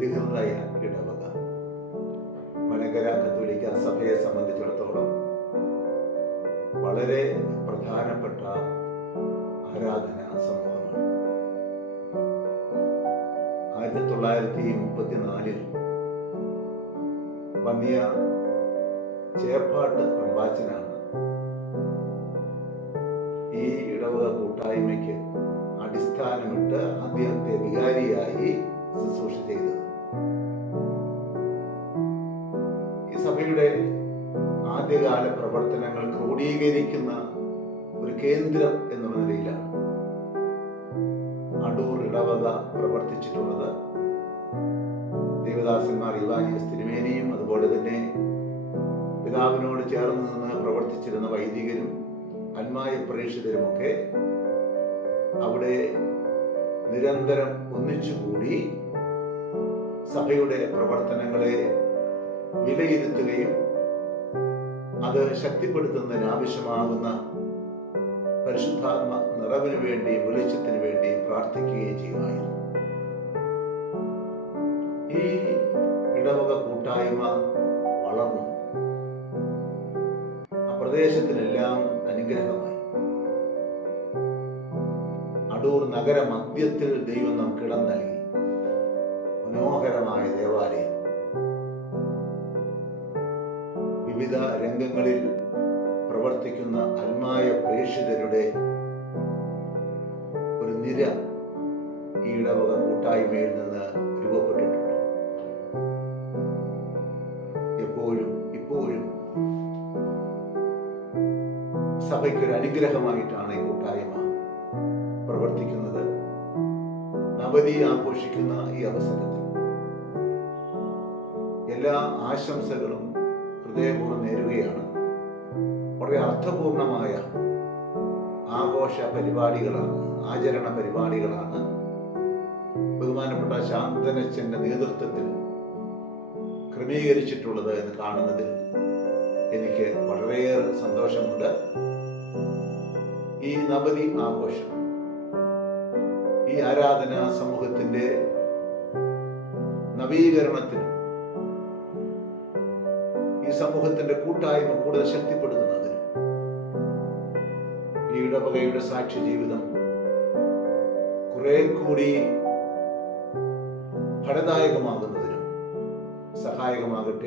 തിരുഹൃദയ ഇടവക മലങ്കര കത്തോലിക്ക സഭയെ സംബന്ധിച്ചിടത്തോളം വളരെ പ്രധാനപ്പെട്ട ആരാധന സമൂഹമാണ്. ആയിരത്തി തൊള്ളായിരത്തി മുപ്പത്തിനാലിൽ വന്നിയ ചേപ്പാട്ട് പ്രവാചനാണ് ഈ ഇടവക കൂട്ടായ്മയ്ക്ക് അടിസ്ഥാനമിട്ട് അദ്ദേഹത്തെ വികാരിയായി സഭയുടെ ആദ്യകാല പ്രവർത്തനങ്ങൾ ക്രോഡീകരിക്കുന്ന ഒരു കേന്ദ്രം എന്നുള്ള നിലയിലാണ് അടൂർ ഇടവക പ്രവർത്തിച്ചിട്ടുള്ളത്. ദേവദാസന്മാർ ഇവാനിയസ് തിരുമേനിയും അതുപോലെ തന്നെ പിതാവിനോട് ചേർന്ന് നിന്ന് പ്രവർത്തിച്ചിരുന്ന വൈദികരും അന്മായ പ്രേക്ഷിതരുമൊക്കെ അവിടെ നിരന്തരം ഒന്നിച്ചുകൂടി സഭയുടെ പ്രവർത്തനങ്ങളെ വിലയിരുത്തുകയും അത് ശക്തിപ്പെടുത്തുന്നതിന് ആവശ്യമാകുന്ന പരിശുദ്ധാത്മ നിറവിന് വേണ്ടി വെളിച്ചത്തിന് വേണ്ടി പ്രാർത്ഥിക്കുകയും ചെയ്യുമായിരുന്നു. ഈ ഇടവക കൂട്ടായ്മ വളർന്നു. ആ പ്രദേശത്തിനെല്ലാം അനുഗ്രഹമായി. അടൂർ നഗര മധ്യത്തിൽ ദൈവം നമുക്ക് ഇടം നൽകി. മനോഹരമായ ദേവാലയം. വിവിധ രംഗങ്ങളിൽ പ്രവർത്തിക്കുന്ന അന്മായ പ്രേക്ഷിതരുടെ ഒരു നിര ഈ ഇടവക കൂട്ടായ്മയിൽ നിന്ന് രൂപപ്പെട്ടിട്ടുണ്ട്. എപ്പോഴും ഇപ്പോഴും സഭയ്ക്കൊരു അനുഗ്രഹമായിട്ടാണ് ഈ കൂട്ടായ്മ പ്രവർത്തിക്കുന്നത്. നവതി ആഘോഷിക്കുന്ന ഈ അവസരത്തിൽ എല്ലാ ആശംസകളും ഹൃദയപൂർവം നേരുകയാണ്. വളരെ അർത്ഥപൂർണമായ ആഘോഷ പരിപാടികളാണ് ആചരണ പരിപാടികളാണ്. ബഹുമാനപ്പെട്ട ശാന്തനച്ഛന്റെ നേതൃത്വത്തിൽ ക്രമീകരിച്ചിട്ടുള്ളത് എന്ന് കാണുന്നതിൽ എനിക്ക് വളരെയേറെ സന്തോഷമുണ്ട്. ഈ നവതി ആഘോഷം ഈ ആരാധനാ സമൂഹത്തിന്റെ നവീകരണത്തിന് ഈ സമൂഹത്തിന്റെ കൂട്ടായ്മ കൂടുതൽ ശക്തിപ്പെടുത്തുന്നതിന് ഈ ഇടവകയുടെ സാക്ഷി ജീവിതം കുറെ കൂടി ഫലദായകമാകുന്നതിനും സഹായകമാകട്ടെ